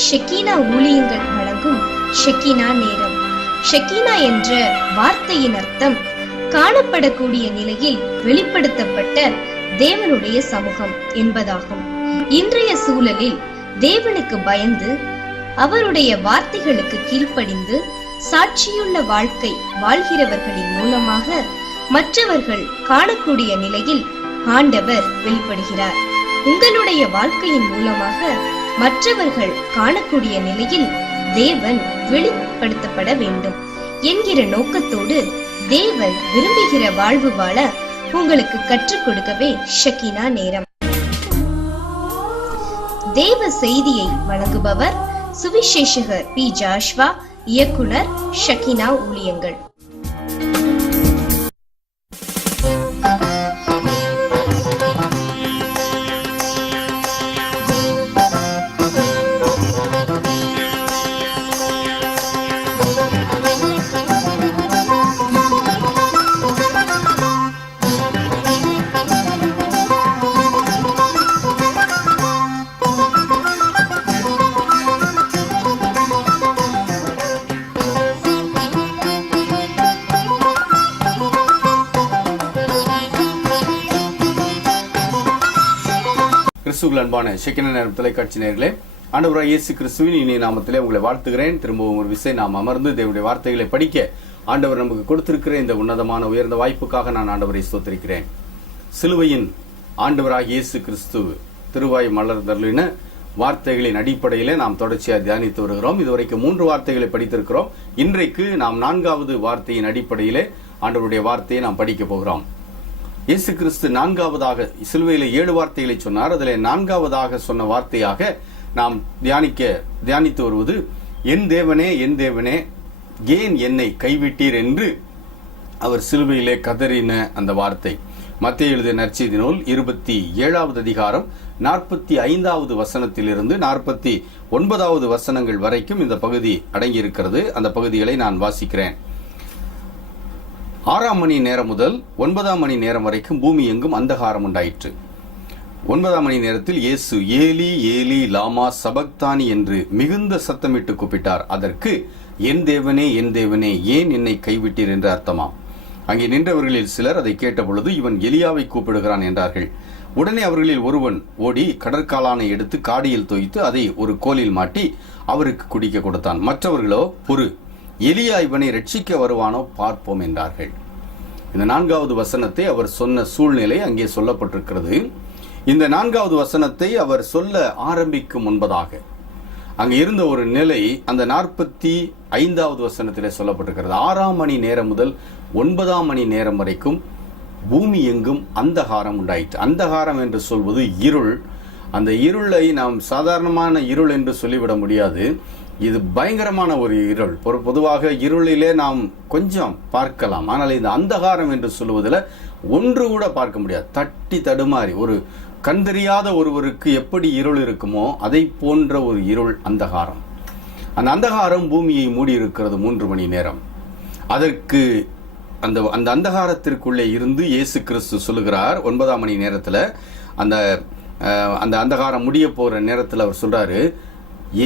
ஷெக்கீனா ஊழியங்கள் வழங்கும் ஷெக்கீனா நேரம். ஷெக்கீனா என்ற வார்த்தையின் அர்த்தம் காணப்படக்கூடிய நிலையில் வெளிப்படுத்தப்பட்ட தேவனுடைய சமூகம் என்பதாகும். இன்றைய சூழலில் தேவனுக்கு பயந்து அவருடைய வார்த்தைகளுக்கு கீழ்ப்படிந்து சாட்சியுள்ள வாழ்க்கை வாழ்கிறவர்களின் மூலமாக மற்றவர்கள் காணக்கூடிய நிலையில் ஆண்டவர் வெளிப்படுகிறார். உங்களுடைய வாழ்க்கையின் மூலமாக மற்றவர்கள் காணக்கூடிய நிலையில் தேவன் வெளிப்படுத்தப்பட வேண்டும் என்கிற நோக்கத்தோடு தேவன் விரும்புகிற வாழ்வு வாழ உங்களுக்கு கற்றுக் கொடுக்கவே ஷெக்கீனா நேரம். தேவ செய்தியை வழங்குபவர் சுவிசேஷகர் பி. ஜாஷ்வா, இயக்குனர், ஷெக்கீனா ஊழியங்கள். கிறிஸ்துவுக்குள் அன்பான ஷெக்கீனா நேரம் தொலைக்காட்சி நேயர்களே, ஆண்டவராகிய இயேசு கிறிஸ்துவின் இனிய நாமத்திலே உங்களை வாழ்த்துகிறேன். திரும்பவும் ஒரு விசை நாம் அமர்ந்து தேவனுடைய வார்த்தைகளை படிக்க ஆண்டவர் நமக்கு கொடுத்திருக்கிற இந்த உன்னதமான உயர்ந்த வாய்ப்புக்காக நான் ஆண்டவரை ஸ்தோத்திரிக்கிறேன். சிலுவையின் ஆண்டவராகிய இயேசு கிறிஸ்து திருவாய் மலர்ந்தருளின வார்த்தைகளின் அடிப்படையிலே நாம் தொடர்ச்சியாக தியானித்து வருகிறோம். இதுவரைக்கும் 3 வார்த்தைகளை படித்திருக்கிறோம். இன்றைக்கு நாம் 4வது வார்த்தையின் அடிப்படையிலே ஆண்டவருடைய வார்த்தையை நாம் படிக்க போகிறோம். இயேசு கிறிஸ்து 4வதாக சிலுவையில 7 வார்த்தைகளை சொன்னார். அதில் 4வதாக சொன்ன வார்த்தையாக நாம் தியானித்து வருவது, என் தேவனே என் தேவனே ஏன் என்னை கைவிட்டீர் என்று அவர் சிலுவையிலே கதறின அந்த வார்த்தை. மத்தேயு எழுதிய நற்செய்தி நூல் 27வது அதிகாரம் 45வது வசனத்திலிருந்து 49வது வசனங்கள் வரைக்கும் இந்த பகுதி அடங்கியிருக்கிறது. அந்த பகுதிகளை நான் வாசிக்கிறேன். 6ஆம் மணி நேரம் முதல் 9ஆம் மணி நேரம் வரைக்கும் பூமி எங்கும் அந்தகாரம் உண்டாயிற்று. 9ஆம் மணி நேரத்தில் இயேசு ஏலி ஏலி லாமா சபக்தானி என்று மிகுந்த சத்தமிட்டு கூப்பிட்டார். அதற்கு என் தேவனே ஏன் என்னை கைவிட்டீர் என்று அர்த்தமாம். அங்கே நின்றவர்களில் சிலர் அதை கேட்டபொழுது இவன் எலியாவை கூப்பிடுகிறான் என்றார்கள். உடனே அவர்களில் ஒருவன் ஓடி கடற்காலானை எடுத்து காடியில் தோய்த்து அதை ஒரு கோலில் மாட்டி அவருக்கு குடிக்க கொடுத்தான். மற்றவர்களோ, பொறு, எலியா இவனை ரட்சிக்க வருவானோ பார்ப்போம் என்றார்கள். இந்த 4வது வசனத்தை அவர் சொன்ன சூழ்நிலை அங்கே சொல்லப்பட்டிருக்கிறது. இந்த 4வது வசனத்தை அவர் சொல்ல ஆரம்பிக்கும் முன்பதாக அங்கே இருந்த ஒரு நிலை அந்த 45வது வசனத்திலே சொல்லப்பட்டிருக்கிறது. 6ஆம் மணி நேரம் முதல் 9ஆம் மணி நேரம் வரைக்கும் பூமி எங்கும் அந்தகாரம் உண்டாயிற்று. அந்தகாரம் என்று சொல்வது இருள். அந்த இருளை நாம் சாதாரணமான இருள் என்று சொல்லிவிட முடியாது. இது பயங்கரமான ஒரு இருள். பொதுவாக இருளிலே நாம் கொஞ்சம் பார்க்கலாம், ஆனால் இந்த அந்தகாரம் என்று சொல்லுவதில் ஒன்று கூட பார்க்க முடியாது. தட்டி தடுமாறி ஒரு கண் தெரியாத ஒருவருக்கு எப்படி இருள் இருக்குமோ அதை போன்ற ஒரு இருள் அந்தகாரம். அந்த அந்தகாரம் பூமியை மூடி இருக்கிறது 3 மணி நேரம். அதற்கு அந்த அந்தகாரத்திற்குள்ளே இருந்து இயேசு கிறிஸ்து சொல்லுகிறார் 9ஆம் மணி நேரத்தில் அந்த அந்தகாரம் முடிய போகிற நேரத்தில் அவர் சொல்றாரு,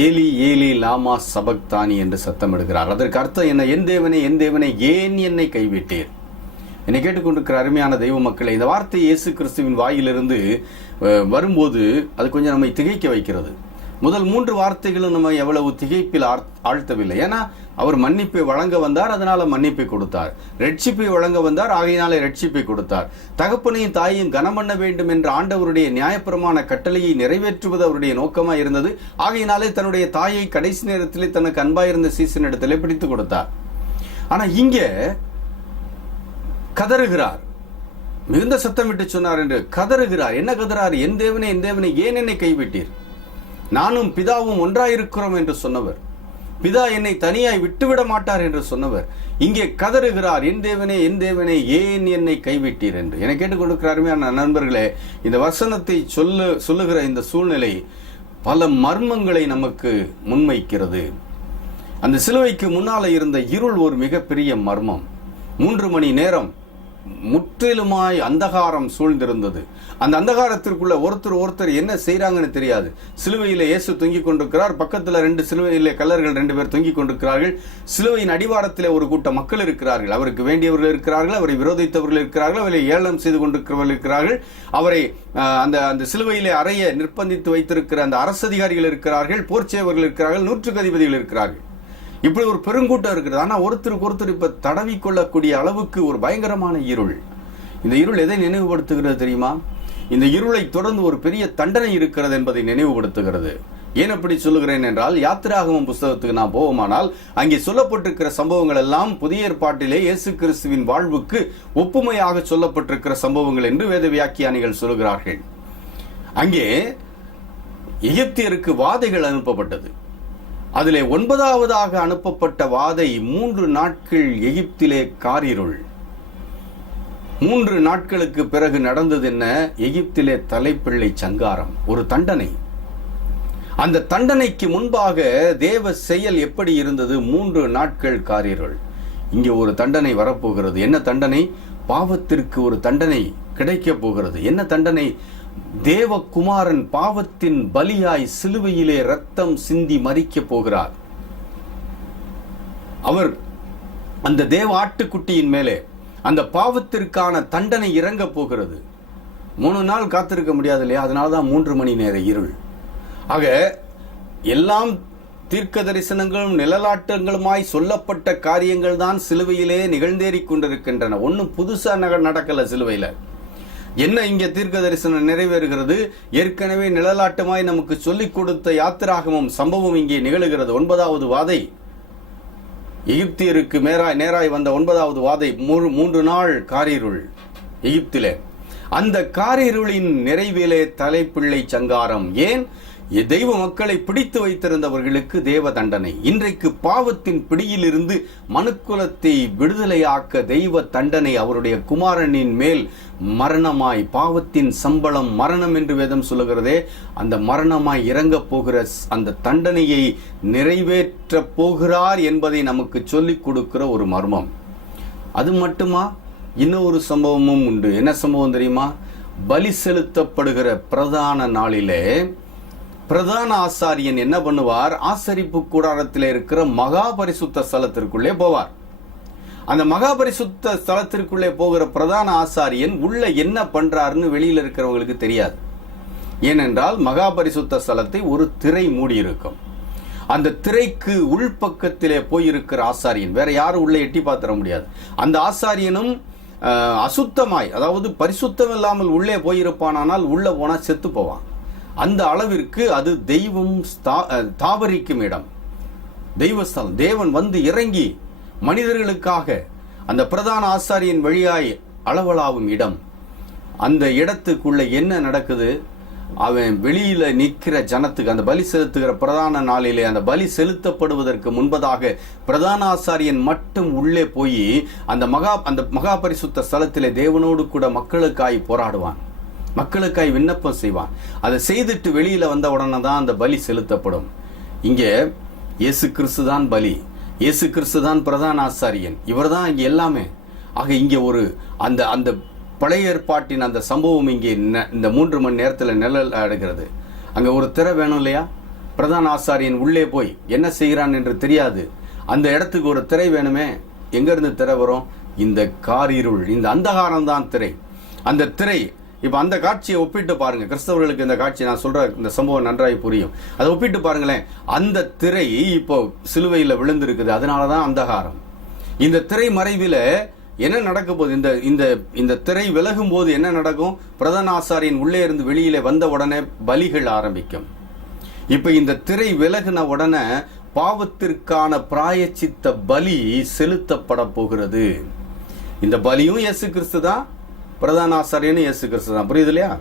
ஏலி ஏலி லாமா சபக்தானி என்று சத்தமிடுகிறார். அதற்கு அர்த்தம் என்ன? என் தேவனே ஏன் என்னை கைவிட்டீர்? என்னை கேட்டுக்கொண்டிருக்கிற அருமையான தெய்வ மக்களை, இந்த வார்த்தை இயேசு கிறிஸ்துவின் வாயிலிருந்து வரும்போது அது கொஞ்சம் நம்மை திகைக்க வைக்கிறது. முதல் 3 வார்த்தைகளும் நம்ம எவ்வளவு திகைப்பில் ஆழ்த்தவில்லை. ஏன்னா அவர் மன்னிப்பை வழங்க வந்தார், அதனால மன்னிப்பை கொடுத்தார். ரட்சிப்பை வழங்க வந்தார், ஆகையினாலே ரட்சிப்பை கொடுத்தார். தகப்பனையும் தாயையும் கனம் பண்ண வேண்டும் என்ற ஆண்டவருடைய நியாயப்பிரமாண கட்டளையை நிறைவேற்றுவது அவருடைய நோக்கமாக இருந்தது. ஆகையினாலே தன்னுடைய தாயை கடைசி நேரத்திலே தனக்கு அன்பாயிருந்த சீசனிடத்திலே பிடித்து கொடுத்தார். ஆனா இங்க கதறுகிறார், மிகுந்த சத்தமிட்டு சொன்னார் என்று கதறுகிறார். என்ன கதறார்? என் தேவனே ஏன் என்னை கைவிட்டீர்? நானும் பிதாவும் ஒன்றாயிருக்கிறோம் என்று சொன்னவர், பிதா என்னை தனியாய் விட்டுவிட மாட்டார் என்று சொன்னவர் இங்கே கதறுகிறார், என் தேவனே ஏன் என்னை கைவிட்டீர் என்று. என கேட்டுக்கொண்டிருக்கிற அருமையான நண்பர்களே, இந்த வசனத்தை சொல்லுகிற இந்த சூழ்நிலை பல மர்மங்களை நமக்கு முன்வைக்கிறது. அந்த சிலுவைக்கு முன்னால இருந்த இருள் ஒரு மிகப்பெரிய மர்மம். 3 மணி நேரம் முற்றிலுமாய் அந்தகாரம் சூழ்ந்திருந்தது. அந்த அந்தகாரத்திற்குள்ள ஒருத்தர் என்ன செய்யறாங்கன்னு தெரியாது. சிலுவையில இயேசு தொங்கிக் கொண்டிருக்கிறார். பக்கத்துல 2 சிலுவையிலே கல்லர்கள் 2 பேர் தொங்கிக் கொண்டிருக்கிறார்கள். சிலுவையின் அடிவாரத்திலே ஒரு கூட்ட மக்கள் இருக்கிறார்கள். அவருக்கு வேண்டியவர்கள் இருக்கிறார்கள், அவரை விரோதித்தவர்கள் இருக்கிறார்கள், அவரை ஏளனம் செய்து கொண்டிருக்கிறவர்கள் இருக்கிறார்கள், அவரை அந்த சிலுவையிலே அறைய நிர்பந்தித்து வைத்திருக்கிற அந்த அரசதிகாரிகள் இருக்கிறார்கள், போர்ச்சேவர்கள் இருக்கிறார்கள், நூற்றுக்கு அதிபதிகள் இருக்கிறார்கள். இப்படி ஒரு பெருங்கூட்டம் இருக்கிறது. ஆனா ஒருத்தருக்கு ஒருத்தர் இப்ப தடவி கொள்ளக்கூடிய அளவுக்கு ஒரு பயங்கரமான இருள். இந்த இருள் எதை நினைவுபடுத்துகிறது தெரியுமா? இந்த இருளை தொடர்ந்து ஒரு பெரிய தண்டனை இருக்கிறது என்பதை நினைவுபடுத்துகிறது. ஏன் அப்படி சொல்லுகிறேன் என்றால், யாத்திராகமம் புஸ்தகத்துக்கு நான் போவோமானால் அங்கே சொல்லப்பட்டிருக்கிற சம்பவங்கள் எல்லாம் புதிய ஏற்பாட்டிலே இயேசு கிறிஸ்துவின் வாழ்வுக்கு ஒப்புமையாக சொல்லப்பட்டிருக்கிற சம்பவங்கள் என்று வேத வியாக்கியானிகள் சொல்லுகிறார்கள். அங்கே எகிப்தியருக்கு வாதைகள் அனுப்பப்பட்டது. அதிலே 9வதாக அனுப்பப்பட்ட வாதை 3 நாட்கள் எகிப்திலே காரிருள். 3 நாட்களுக்கு பிறகு நடந்தது என்ன? எகிப்திலே தலைப்பிள்ளை சங்காரம், ஒரு தண்டனை. அந்த தண்டனைக்கு முன்பாக தேவ செயல் எப்படி இருந்தது? 3 நாட்கள் காரிருள். இங்கே ஒரு தண்டனை வரப்போகிறது. என்ன தண்டனை? பாவத்திற்கு ஒரு தண்டனை கிடைக்க போகிறது. என்ன தண்டனை? தேவகுமாரன் பாவத்தின் பலியாய் சிலுவையிலே ரத்தம் சிந்தி மரிக்க போகிறார். அவர் அந்த தேவ ஆட்டுக்குட்டியின் மேலே அந்த பாவத்திற்கான தண்டனை இறங்க போகிறது. 3 நாள் காத்திருக்க முடியாது இல்லையா? அதனாலதான் 3 மணி நேர இருள். ஆக எல்லாம் தீர்க்க தரிசனங்களும் நிழலாட்டங்களுமாய் சொல்லப்பட்ட காரியங்கள் தான் சிலுவையிலே நிகழ்ந்தேறிக் கொண்டிருக்கின்றன. ஒன்னும் புதுசா நடக்கல. சிலுவையில என்ன இங்கே தீர்க்க தரிசனம் நிறைவேறுகிறது? ஏற்கனவே நிழலாட்டமாய் நமக்கு சொல்லிக் கொடுத்த யாத்திராகமம் சம்பவம் இங்கே நிகழுகிறது. 9வது வாதை, எகிப்தியருக்கு நேராய் வந்த 9வது வாதை, 3 நாள் காரிருள் எகிப்திலே. அந்த காரிருளின் நிறைவிலே தலைப்பிள்ளை சங்காரம். ஏன்? தெய்வ மக்களை பிடித்து வைத்திருந்தவர்களுக்கு தேவ தண்டனை. இன்றைக்கு பாவத்தின் பிடியிலிருந்து மனுக்குலத்தை விடுதலையாக்க தெய்வ தண்டனை அவருடைய குமாரனின் மேல் மரணமாய், பாவத்தின் சம்பளம் மரணம் என்று வேதம் சொல்லுகிறதே, அந்த மரணமாய் இறங்க போகிற அந்த தண்டனையை நிறைவேற்ற போகிறார் என்பதை நமக்கு சொல்லிக் கொடுக்கிற ஒரு மர்மம். அது மட்டுமா? இன்னொரு சம்பவமும் உண்டு. என்ன சம்பவம் தெரியுமா? பலி செலுத்தப்படுகிற பிரதான நாளிலே பிரதான ஆசாரியன் என்ன பண்ணுவார்? ஆசரிப்பு கூடாரத்தில் இருக்கிற மகா பரிசுத்த ஸ்தலத்திற்குள்ளே போவார். அந்த மகா பரிசுத்த ஸ்தலத்திற்குள்ளே போகிற பிரதான ஆசாரியன் உள்ள என்ன பண்றாருன்னு வெளியில இருக்கிறவங்களுக்கு தெரியாது. ஏனென்றால் மகா பரிசுத்த ஸ்தலத்தை ஒரு திரை மூடி இருக்கும். அந்த திரைக்கு உள்பக்கத்திலே போயிருக்கிற ஆசாரியன் வேற யாரும் உள்ள எட்டி பார்த்திட முடியாது. அந்த ஆசாரியனும் அசுத்தமாய், அதாவது பரிசுத்தம் இல்லாமல் உள்ளே போயிருப்பானால் உள்ள போனா செத்து போவான். அந்த அளவிற்கு அது தெய்வம் தாவரிக்கும் இடம், தெய்வஸ்தலம். தேவன் வந்து இறங்கி மனிதர்களுக்காக அந்த பிரதான ஆசாரியின் வழியாய் அளவலாவும் இடம். அந்த இடத்துக்குள்ள என்ன நடக்குது? அவன் வெளியில நிற்கிற ஜனத்துக்கு அந்த பலி செலுத்துகிற பிரதான நாளிலே அந்த பலி செலுத்தப்படுவதற்கு முன்பதாக பிரதான ஆசாரியன் மட்டும் உள்ளே போய் அந்த மகா பரிசுத்த ஸ்தலத்திலே தேவனோடு கூட மக்களுக்காய் போராடுவான், மக்களுக்காய் விண்ணப்பம் செய்வான். அதை செய்துட்டு வெளியில வந்த உடனே தான் அந்த பலி செலுத்தப்படும். இங்கே இயேசு கிறிஸ்து தான் பலி, இயேசு கிறிஸ்து தான் பிரதான ஆசாரியன், இவர் தான் இங்க எல்லாமே. ஆக இங்கே ஒரு அந்த பழைய ஏற்பாட்டின் அந்த சம்பவம் இங்கே இந்த 3 மணி நேரத்தில் நிழல் அடைகிறது. அங்க ஒரு திரை வேணும் இல்லையா? பிரதான ஆசாரியன் உள்ளே போய் என்ன செய்கிறான் என்று தெரியாது. அந்த இடத்துக்கு ஒரு திரை வேணுமே. எங்க இருந்து திரை வரும்? இந்த காரிருள், இந்த அந்தகாரம் தான் திரை. அந்த திரை இப்ப அந்த காட்சியை ஒப்பிட்டு பாருங்க. கிறிஸ்தவர்களுக்கு இந்த காட்சி நான் சொல்ற இந்த சம்பவம் நன்றாய் புரியும். அதை ஒப்பிட்டு பாருங்களேன். அந்த திரை இப்போ சிலுவையில விழுந்திருக்குது, அதனாலதான் அந்தகாரம். இந்த திரை மறைவில என்ன நடக்க போகுது? இந்த திரை விலகும் போது என்ன நடக்கும்? பிரதான ஆசாரியன் உள்ளே இருந்து வெளியில வந்த உடனே பலிகள் ஆரம்பிக்கும். இப்ப இந்த திரை விலகின உடனே பாவத்திற்கான பிராயச்சித்த பலி செலுத்தப்பட போகிறது. இந்த பலியும் இயேசு கிறிஸ்து தான், பிரதான ஆசாரியனும் இயேசு கிறிஸ்து தான். புரியுது இல்லையா?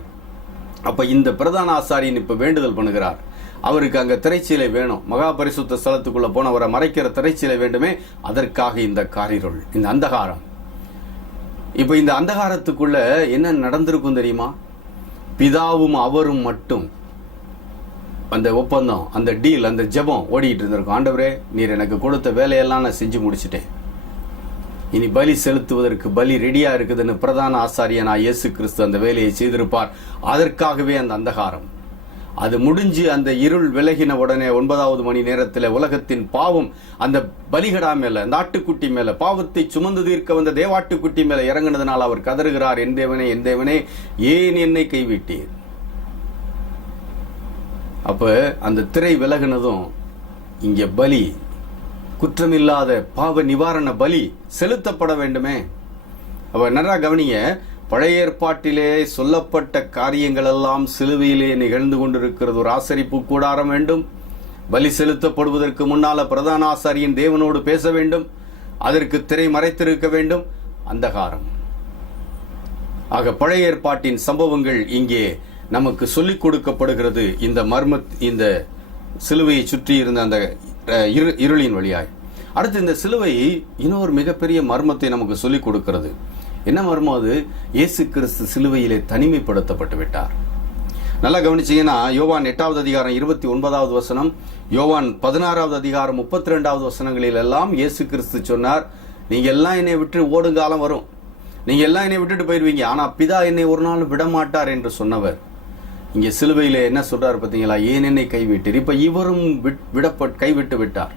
அப்ப இந்த பிரதான ஆசாரியன் இப்ப வேண்டுதல் பண்ணுகிறார். அவருக்கு அங்க திரைச்சீலை வேணும். மகா பரிசுத்த ஸ்தலத்துக்குள்ள போன அவரை மறைக்கிற திரைச்சீலை வேண்டுமே. அதற்காக இந்த காரிருள், இந்த அந்தகாரம். இப்ப இந்த அந்தகாரத்துக்குள்ள என்ன நடந்திருக்கும் தெரியுமா? பிதாவும் அவரும் மட்டும் அந்த ஒப்பந்தம், அந்த டீல், அந்த ஜெபம் ஓடிட்டு இருந்திருக்கும். ஆண்டவரே, நீர் எனக்கு கொடுத்த வேலையெல்லாம் நான் செஞ்சு முடிச்சிட்டேன். இனி பலி செலுத்துவதற்கு பலி ரெடியா இருக்குதுன்னு பிரதான ஆசாரியனா இயேசு கிறிஸ்து அந்த வேலையை செய்திருப்பார். அதற்காகவே அந்த அந்தகாரம் அது முடிஞ்சு அந்த இருள் விலகின உடனே 9வது மணி நேரத்தில் உலகத்தின் பாவம் அந்த பலிகடா மேல, அந்த ஆட்டுக்குட்டி மேல, பாவத்தை சுமந்து தீர்க்க வந்த தேவாட்டுக்குட்டி மேல இறங்கினதுனால அவர் கதறுகிறார், என் தேவனே, என் தேவனே, ஏன் என்னை கைவிட்டீர்? அப்ப அந்த திரை விலகினதும் இங்க பலி, குற்றமில்லாத பாவ நிவாரண பலி செலுத்தப்பட வேண்டுமே. அப்ப நல்லா கவனிங்க, பழைய ஏற்பாட்டிலே சொல்லப்பட்ட காரியங்கள் எல்லாம் சிலுவையிலே நிகழ்ந்து கொண்டிருக்கிறது. ஒரு ஆசரிப்பு கூடாரம் வேண்டும், பலி செலுத்தப்படுவதற்கு முன்னால பிரதான ஆசாரியன் தேவனோடு பேச வேண்டும், அதற்கு திரை மறைத்திருக்க வேண்டும், அந்தகாரம். ஆக பழைய ஏற்பாட்டின் சம்பவங்கள் இங்கே நமக்கு சொல்லிக் கொடுக்கப்படுகிறது. இந்த சிலுவையை சுற்றி இருந்த அந்த இருளின் வழியாய். அடுத்து இந்த சிலுவை இன்னொரு மிகப்பெரிய மர்மத்தை நமக்கு சொல்லிக் கொடுக்கிறது. என்ன மர்மம் அது? இயேசு கிறிஸ்து சிலுவையிலே தனிமைப்படுத்தப்பட்டு விட்டார். நல்லா கவனிச்சீங்கன்னா, யோவான் 8வது அதிகாரம் 29வது வசனம், யோவான் 16வது அதிகாரம் 32வது வசனங்களில் எல்லாம் இயேசு கிறிஸ்து சொன்னார், நீங்க எல்லாம் என்னை விட்டு ஓடும் காலம் வரும், நீங்க எல்லாம் என்னை விட்டுட்டு போயிருவீங்க, ஆனா பிதா என்னை ஒரு நாள் விட மாட்டார் என்று சொன்னவர் இங்கே சிலுவையில என்ன சொல்றாரு பார்த்தீங்களா? ஏன் என்னை கைவிட்டீர்? இப்ப இவரும் கைவிட்டு விட்டார்.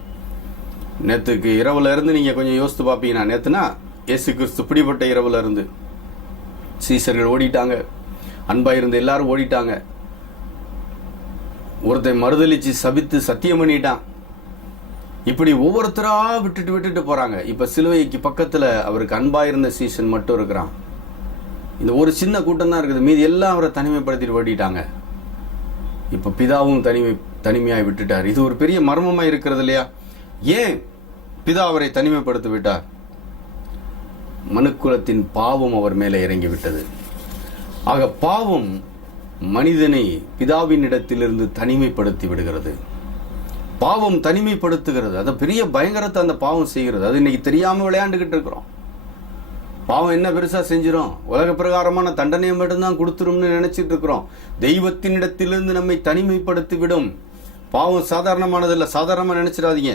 நேத்துக்கு இரவுல இருந்து நீங்க கொஞ்சம் யோசித்து பார்ப்பீங்கன்னா, நேத்துனா இயேசு கிறிஸ்து பிடிபட்ட இரவுல இருந்து சீசர்கள் ஓடிட்டாங்க, அன்பா இருந்த எல்லாரும் ஓடிட்டாங்க, ஒருத்தன் மறுதளிச்சு சபித்து சத்தியம் பண்ணிட்டான், இப்படி ஒவ்வொருத்தரா விட்டுட்டு போறாங்க. இப்ப சிலுவைக்கு பக்கத்துல அவருக்கு அன்பா இருந்த சீசன் மட்டும் இருக்கிறான். இந்த ஒரு சின்ன கூட்டம் தான் இருக்குது, மீதி எல்லாம் அவரை தனிமைப்படுத்திட்டு ஓடிட்டாங்க. இப்ப பிதாவும் தனிமையாய் விட்டுட்டார். இது ஒரு பெரிய மர்மமா இருக்கிறது இல்லையா? ஏன் பிதா அவரை தனிமைப்படுத்தி விட்டார்? மனுக்குலத்தின் பாவம் அவர் மேலே இறங்கிவிட்டது. ஆக பாவம் மனிதனை பிதாவின் இடத்திலிருந்து தனிமைப்படுத்தி விடுகிறது. பாவம் தனிமைப்படுத்துகிறது. அது பெரிய பயங்கரத்தை அந்த பாவம் செய்கிறது. அது இன்னைக்கு தெரியாம விளையாண்டுகிட்டு இருக்கிறோம். பாவம் என்ன பெருசா செஞ்சிடும்? உலக பிரகாரமான தண்டனையை மட்டும்தான் கொடுத்துரும்னு நினைச்சிட்டு இருக்கிறோம். தெய்வத்தின் இடத்திலிருந்து நம்மை தனிமைப்படுத்தி விடும். பாவம் சாதாரணமானதில்லை, சாதாரணமா நினைச்சிடாதீங்க.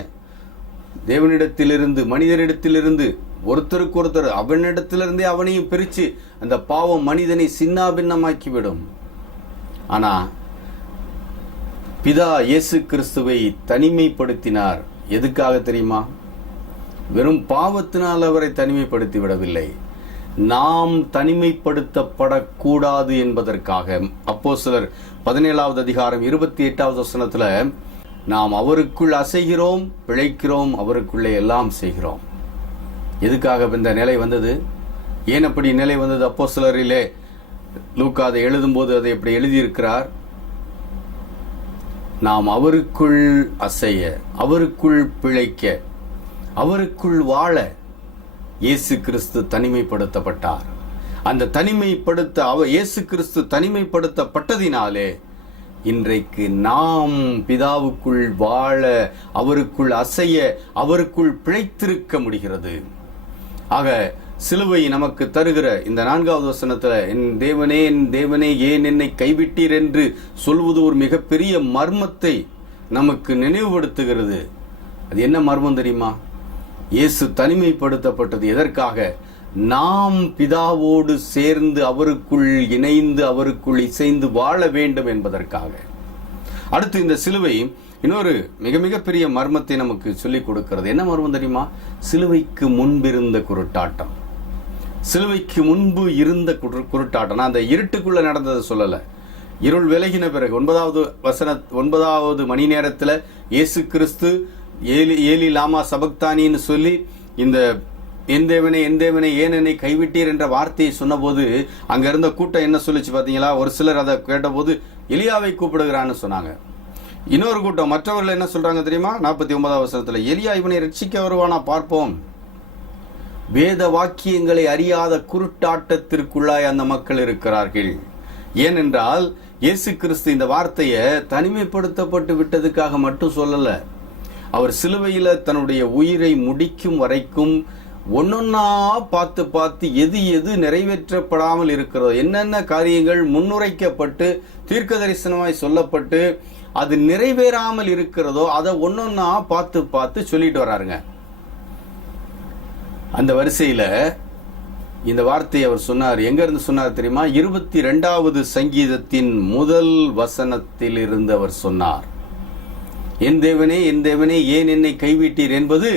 தேவனிடத்திலிருந்து, மனிதனிடத்திலிருந்து, ஒருத்தருக்கு ஒருத்தர் அவனிடத்திலிருந்தே அவனையும் பிரிச்சு அந்த பாவம் மனிதனை சின்ன பின்னமாக்கி விடும். ஆனா பிதா இயேசு கிறிஸ்துவை தனிமைப்படுத்தினார். எதுக்காக தெரியுமா? வெறும் பாவத்தினால் அவரை தனிமைப்படுத்தி விடவில்லை, நாம் தனிமைப்படுத்தப்படக்கூடாது என்பதற்காக. அப்போஸ்தலர் 17வது அதிகாரம் 28வது வசனத்துல, நாம் அவருக்குள் அசைகிறோம், பிழைக்கிறோம், அவருக்குள்ளே எல்லாம் செய்கிறோம். எதுக்காக இந்த நிலை வந்தது? ஏன் அப்படி நிலை வந்தது? அப்போஸ்தலரிலே லூக்கா அதை எழுதும்போது அதை எப்படி எழுதியிருக்கிறார்? நாம் அவருக்குள் அசைய, அவருக்குள் பிழைக்க, அவருக்குள் வாழ இயேசு கிறிஸ்து தனிமைப்படுத்தப்பட்டார். அந்த இயேசு கிறிஸ்து தனிமைப்படுத்தப்பட்டதினாலே இன்றைக்கு நாம் பிதாவுக்குள் வாழ, அவருக்குள் அசைய, அவருக்குள் பிழைத்திருக்க முடிகிறது. ஆக சிலுவை நமக்கு தருகிற இந்த 4வது வசனத்துல, என் தேவனே, என் தேவனே, ஏன் என்னை கைவிட்டீர் என்று சொல்வது ஒரு மிகப்பெரிய மர்மத்தை நமக்கு நினைவுபடுத்துகிறது. அது என்ன மர்மம் தெரியுமா? இயேசு தனிமைப்படுத்தப்பட்டது எதற்காக? நாம் பிதாவோடு சேர்ந்து அவருக்குள் இணைந்து அவருக்குள் இசைந்து வாழ வேண்டும் என்பதற்காக. அடுத்து இந்த சிலுவை இன்னொரு மிக மிக பெரிய மர்மத்தை நமக்கு சொல்லிக் கொடுக்கிறது. என்ன மர்மம் தெரியுமா? சிலுவைக்கு முன்பிருந்த குருட்டாட்டம். சிலுவைக்கு முன்பு இருந்த குருட்டாட்டம். நான் அந்த இருட்டுக்குள்ள நடந்ததை சொல்லல. இருள் விலகின பிறகு 9வது மணி நேரத்துல இயேசு கிறிஸ்து ஏலி ஏலி லாமா சபக்தானின்னு சொல்லி இந்த என் தேவனே, என் தேவனே, ஏன் என்னை கைவிட்டீர் என்ற வார்த்தையை சொன்னபோது அங்க இருந்த கூட்டம் என்ன சொல்லிச்சு பாத்தீங்களா? ஒரு சிலர் அதை கேட்டபோது எலியாவை கூப்பிடுகிறான்னு சொன்னாங்க. இன்னொரு கூட்டம், மற்றவர்கள் என்ன சொல்றாங்க தெரியுமா? 49வது வசனத்துல, எலியா இவனை ரட்சிக்க வருவானா பார்ப்போம். வேத வாக்கியங்களை அறியாத குருட்டாட்டத்திற்குள்ளாய் அந்த மக்கள் இருக்கிறார்கள். ஏனென்றால் இயேசு கிறிஸ்து இந்த வார்த்தையை தனிமைப்படுத்தப்பட்டு விட்டதுக்காக மட்டும் சொல்லல. அவர் சிலுவையில தன்னுடைய உயிரை முடிக்கும் வரைக்கும் ஒன்னொன்னா பார்த்து எது எது நிறைவேற்றப்படாமல் இருக்கிறதோ, என்னென்ன காரியங்கள் முன்னுரைக்கப்பட்டு தீர்க்க தரிசனமாய் சொல்லப்பட்டு அது நிறைவேறாமல் இருக்கிறதோ அதை ஒன்னொன்னா பார்த்து சொல்லிட்டு வர்றாருங்க. அந்த வரிசையில் இந்த வார்த்தையை அவர் சொன்னார். எங்கிருந்து சொன்னார் தெரியுமா? 22வது சங்கீதத்தின் முதல் வசனத்தில் இருந்து அவர் சொன்னார். என் தேவனே, என் தேவனே, ஏன் என்னை கைவிட்டீர் என்பது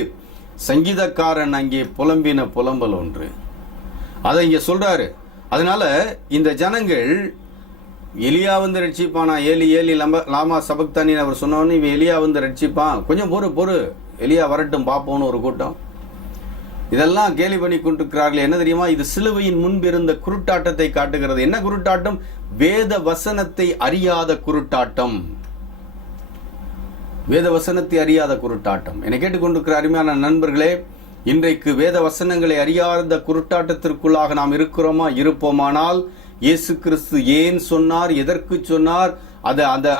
சங்கீதக்காரன் அங்கே புலம்பின புலம்பல் ஒன்று. அதை இங்கே சொல்றாரு. அதனால இந்த ஜனங்கள் எலியா வந்து ரட்சிப்பானா, ஏலி ஏலி லாமா சபக்தானின்னு அவர் சொன்னோன்னு இவன் எலியா வந்து ரட்சிப்பான், கொஞ்சம் பொறு எலியா வரட்டும் பார்ப்போன்னு ஒரு கூட்டம் இதெல்லாம் கேலி பண்ணி கொண்டிருக்கிறார்கள். என்ன தெரியுமா? இது சிலுவையின் முன்பிருந்த குருட்டாட்டத்தை காட்டுகிறது. என்ன குருட்டாட்டம்? வேத வசனத்தை அறியாத குருட்டாட்டம். வேத வசனத்தை அறியாத குருட்டாட்டம். என்னை கேட்டுக்கொண்டிருக்கிற அருமையான நண்பர்களே, இன்றைக்கு வேத வசனங்களை அறியாத குருட்டாட்டத்திற்குள்ளாக நாம் இருக்கிறோமா? இருப்போமானால் இயேசு கிறிஸ்து ஏன் சொன்னார், எதற்கு சொன்னார்,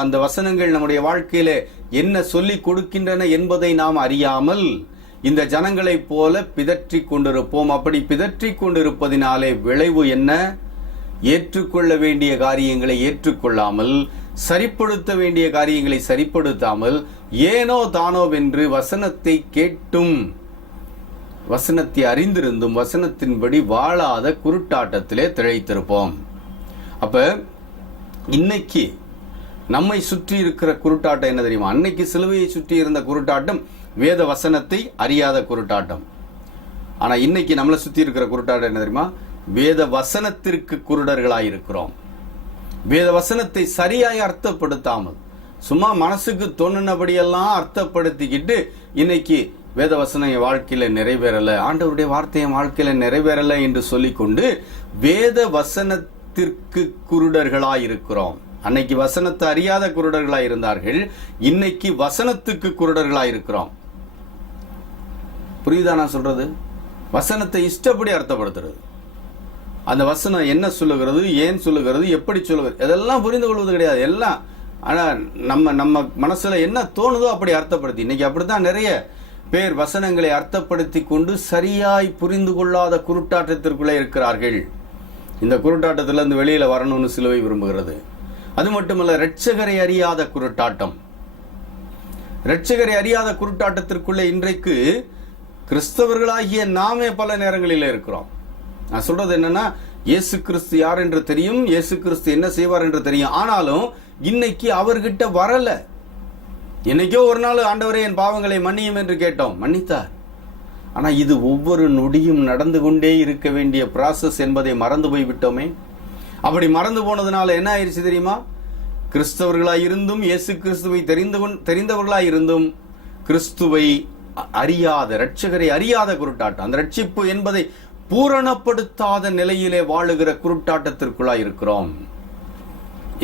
அந்த வசனங்கள் நம்முடைய வாழ்க்கையில என்ன சொல்லிக் கொடுக்கின்றன என்பதை நாம் அறியாமல் இந்த ஜனங்களைப் போல பிதற்றி கொண்டிருப்போம். அப்படி பிதற்றி கொண்டிருப்பதினாலே விளைவு என்ன? ஏற்றுக்கொள்ள வேண்டிய காரியங்களை ஏற்றுக்கொள்ளாமல், சரிப்படுத்த வேண்டிய காரியங்களை சரிப்படுத்தாமல், ஏனோ தானோ வென்று வசனத்தை கேட்டும் வசனத்தை அறிந்திருந்தும் வசனத்தின்படி வாழாத குருட்டாட்டத்திலே திளைத்திருப்போம். அப்ப இன்னைக்கு நம்மை சுற்றி இருக்கிற குருட்டாட்டம் என்ன தெரியுமா? அன்னைக்கு சிலுவையை சுற்றி இருந்த குருட்டாட்டம் வேத வசனத்தை அறியாத குருட்டாட்டம். ஆனா இன்னைக்கு நம்மளை சுற்றி இருக்கிற குருட்டாட்டம் என்ன தெரியுமா? வேத வசனத்திற்கு குருடர்களாயிருக்கிறோம். வேத வசனத்தை சரியாய் அர்த்தப்படுத்தாமல் சும்மா மனசுக்கு தோணுனபடியெல்லாம் அர்த்தப்படுத்திக்கிட்டு இன்னைக்கு வேத வசனம் என் வாழ்க்கையில நிறைவேறல, ஆண்டவருடைய வார்த்தை என் வாழ்க்கையில நிறைவேறல என்று சொல்லிக்கொண்டு வேத வசனத்திற்கு குருடர்களாயிருக்கிறோம். அன்னைக்கு வசனத்தை அறியாத குருடர்களாய் இருந்தார்கள், இன்னைக்கு வசனத்துக்கு குருடர்களாயிருக்கிறோம். புரியுதா நான் சொல்றது? வசனத்தை இஷ்டப்படி அர்த்தப்படுத்துறது. அந்த வசனம் என்ன சொல்லுகிறது, ஏன் சொல்லுகிறது, எப்படி சொல்லுகிறது, இதெல்லாம் புரிந்து கொள்வது கிடையாது. எல்லாம் ஆனா நம்ம மனசுல என்ன தோணுதோ அப்படி அர்த்தப்படுத்தி, இன்னைக்கு அப்படித்தான் நிறைய பேர் வசனங்களை அர்த்தப்படுத்தி கொண்டு சரியாய் புரிந்து கொள்ளாத குருட்டாட்டத்திற்குள்ளே இருக்கிறார்கள். இந்த குருட்டாட்டத்திலிருந்து வெளியில வரணும்னு சிலுவை விரும்புகிறது. அது மட்டுமல்ல, இரட்சகரை அறியாத குருட்டாட்டம். இரட்சகரை அறியாத குருட்டாட்டத்திற்குள்ளே இன்றைக்கு கிறிஸ்தவர்களாகிய நாமே பல நேரங்களில் இருக்கிறோம். நான் சொல்றது என்னன்னா, இயேசு கிறிஸ்து யார் என்று தெரியும், இயேசு கிறிஸ்து என்ன செய்வார் என்று தெரியும். ஆனாலும் இன்னைக்கு அவர்கிட்ட வரல. என்னைக்கோ ஒரு நாள் ஆண்டவரே என் பாவங்களை மன்னியும் என்று கேட்டோம், மன்னித்தார். ஆனா இது ஒவ்வொரு நொடியும் நடந்து கொண்டே இருக்க வேண்டிய ப்ராசஸ் என்பதை மறந்து போய் விட்டோமே. அப்படி மறந்து போனதுனால என்ன ஆயிடுச்சு தெரியுமா? கிறிஸ்தவர்களாய் இருந்தும், இயேசு கிறிஸ்துவை தெரிந்தவர்களாய் இருந்தும் கிறிஸ்துவை அறியாத, இரட்சகரை அறியாத குருட்டாட்டம், அந்த ரட்சிப்பு என்பதை பூரணப்படுத்தாத நிலையிலே வாழுகிற குருட்டாட்டத்திற்குள்ளாய் இருக்கிறோம்.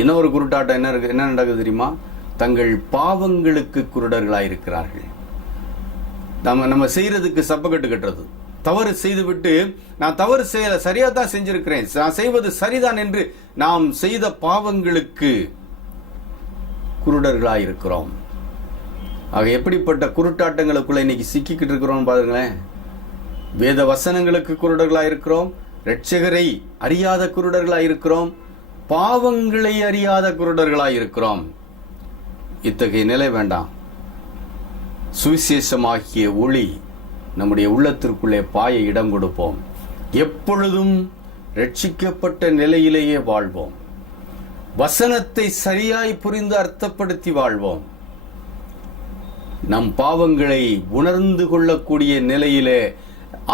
இன்னொரு குருட்டாட்டம் என்ன நடக்குது தெரியுமா? தங்கள் பாவங்களுக்கு குருடர்களாய் இருக்கிறார்கள். நம்ம செய்யறதுக்கு சப்பக்கட்டு கட்டுறது, தவறு செய்துவிட்டு நான் தவறு செய்யல, சரியா தான் செஞ்சிருக்கிறேன், நான் செய்வது சரிதான் என்று நாம் செய்த பாவங்களுக்கு குருடர்களாய் இருக்கிறோம். ஆக எப்படிப்பட்ட குருட்டாட்டங்களுக்குள்ள இன்னைக்கு சிக்கிக்கிட்டு இருக்கிறோம் பாருங்களேன். வேத வசனங்களுக்கு குருடர்களாய் இருக்கிறோம், இரட்சகரை அறியாத குருடர்களாய் இருக்கிறோம், பாவங்களை அறியாத குருடர்களாய் இருக்கிறோம். இத்தகைய நிலை வேண்டாம். சுவிசேஷமாகிய ஒளி நம்முடைய உள்ளத்திற்குள்ளே பாய இடம் கொடுப்போம். எப்பொழுதும் ரட்சிக்கப்பட்ட நிலையிலேயே வாழ்வோம். வசனத்தை சரியாய் புரிந்து அர்த்தப்படுத்தி வாழ்வோம். நம் பாவங்களை உணர்ந்து கொள்ளக்கூடிய நிலையிலே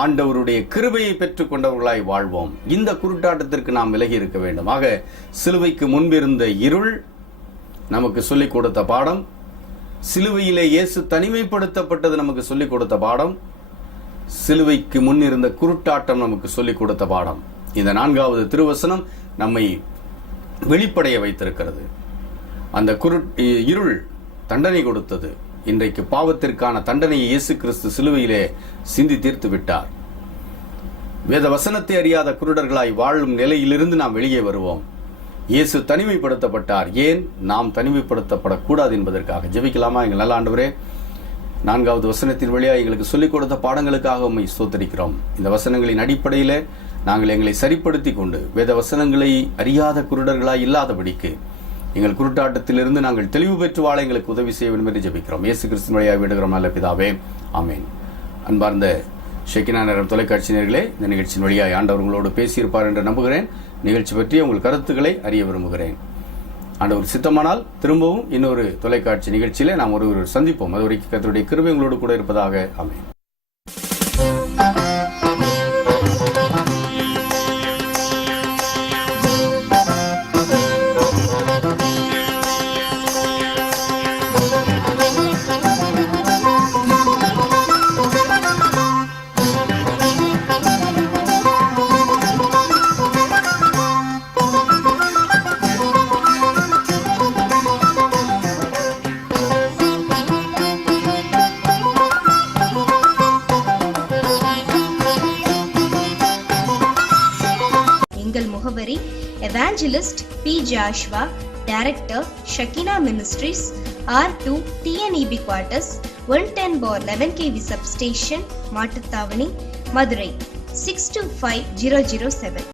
ஆண்டவருடைய கிருபையை பெற்றுக் கொண்டவர்களாய் வாழ்வோம். இந்த குருட்டாட்டத்திற்கு நாம் விலகி இருக்க வேண்டும். ஆக சிலுவைக்கு முன்பிருந்த இருள் நமக்கு சொல்லிக் கொடுத்த பாடம், சிலுவையிலே இயேசு தனிமைப்படுத்தப்பட்டது நமக்கு சொல்லிக் கொடுத்த பாடம், சிலுவைக்கு முன் இருந்த குருட்டாட்டம் நமக்கு சொல்லிக் கொடுத்த பாடம். இந்த 4வது திருவசனம் நம்மை வெளிப்படைய வைத்திருக்கிறது. அந்த இருள் தண்டனை கொடுத்தது. இன்றைக்கு பாவத்திற்கான தண்டனையை இயேசு கிறிஸ்து சிலுவையிலே சிந்தி தீர்த்து விட்டார். வேத வசனத்தை அறியாத குருடர்களாய் வாழும் நிலையிலிருந்து நாம் வெளியே வருவோம். இயேசு தனிமைப்படுத்தப்பட்டார். ஏன்? நாம் தனிமைப்படுத்தப்படக்கூடாது என்பதற்காக. ஜெபிக்கலாமா? எங்கள் நல்ல ஆண்டவரே, 4வது வசனத்தின் வழியாக எங்களுக்கு சொல்லிக் கொடுத்த பாடங்களுக்காக உம்மை ஸ்தோத்திரிக்கிறோம். இந்த வசனங்களின் அடிப்படையில் நாங்கள் எங்களை சரிப்படுத்தி கொண்டு வேத வசனங்களை அறியாத குருடர்களாய் இல்லாதபடிக்கு எங்கள் குருட்டாட்டத்திலிருந்து நாங்கள் தெளிவு பெற்று வாழ எங்களுக்கு உதவி செய்ய வேண்டும் என்று ஜெபிக்கிறோம். இயேசு கிறிஸ்துவின் வழியாக வேண்டுகிறோம் நல்ல பிதாவே, ஆமேன். அன்பார்ந்த ஷெக்கினா நேரம் தொலைக்காட்சி நேயர்களே, இந்த நிகழ்ச்சியின் வழியாக ஆண்டவர் உங்களோடு பேசியிருப்பார் என்று நம்புகிறேன். நிகழ்ச்சி பற்றி உங்கள் கருத்துக்களை அறிய விரும்புகிறேன். ஆண்டவர் சித்தமானால் திரும்பவும் இன்னொரு தொலைக்காட்சி நிகழ்ச்சியிலே நாம் ஒருவர் சந்திப்போம். அதுவரைக்கும் கர்த்தருடைய கிருபை உங்களோடு கூட இருப்பதாக. ஆமென். எங்கள் முகவரி evangelist B. Joshua, director Shekinah ministries, R2 TNEB quarters, 110/11 kV substation, Mattuthavani, Madurai 625007.